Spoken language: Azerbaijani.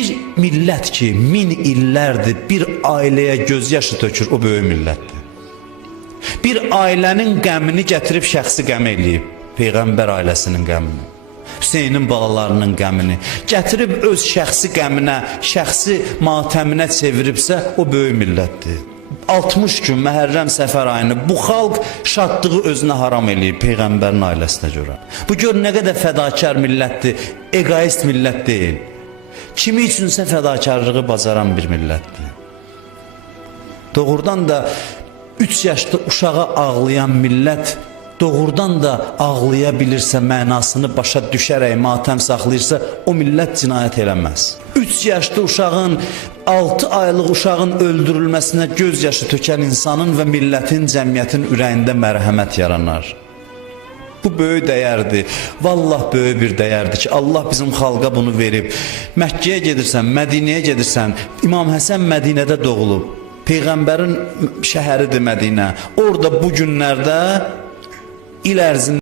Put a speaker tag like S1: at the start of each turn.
S1: Bir millət ki, min illərdir bir ailəyə göz yaşı tökür, o böyük millətdir. Bir ailənin qəmini gətirib şəxsi qəm eləyib, peyğəmbər ailəsinin qəmini. Hüseynin balalarının qəmini gətirib öz şəxsi qəminə, şəxsi matəminə çeviribsə, o böyük millətdir. 60 gün Məhərrəm səfər ayını bu xalq şadlığı özünə haram eləyib peyğəmbərin ailəsinə görə. Bu gör nə qədər fədakar millətdir, egoist millət deyil. Kimi üçünsə fədakarlığı bacaran bir millətdir. Doğrudan da 3 yaşlı uşağa ağlayan millət doğrudan da ağlaya bilirsə, mənasını başa düşərək matəm saxlayırsa, o millət cinayət eləməz. 3 yaşlı uşağın 6 aylıq uşağın öldürülməsinə göz yaşı tökən insanın və millətin, cəmiyyətin ürəyində mərhəmət yaranar. Bu böyük dəyərdir. Vallah böyük bir dəyərdir ki, Allah bizim xalqa bunu verib. Məkkəyə gedirsən, Mədinəyə gedirsən, İmam Həsən Mədinədə doğulub. Peyğəmbərin şəhəridir Mədinə. Orada bu günlərdə il ərzində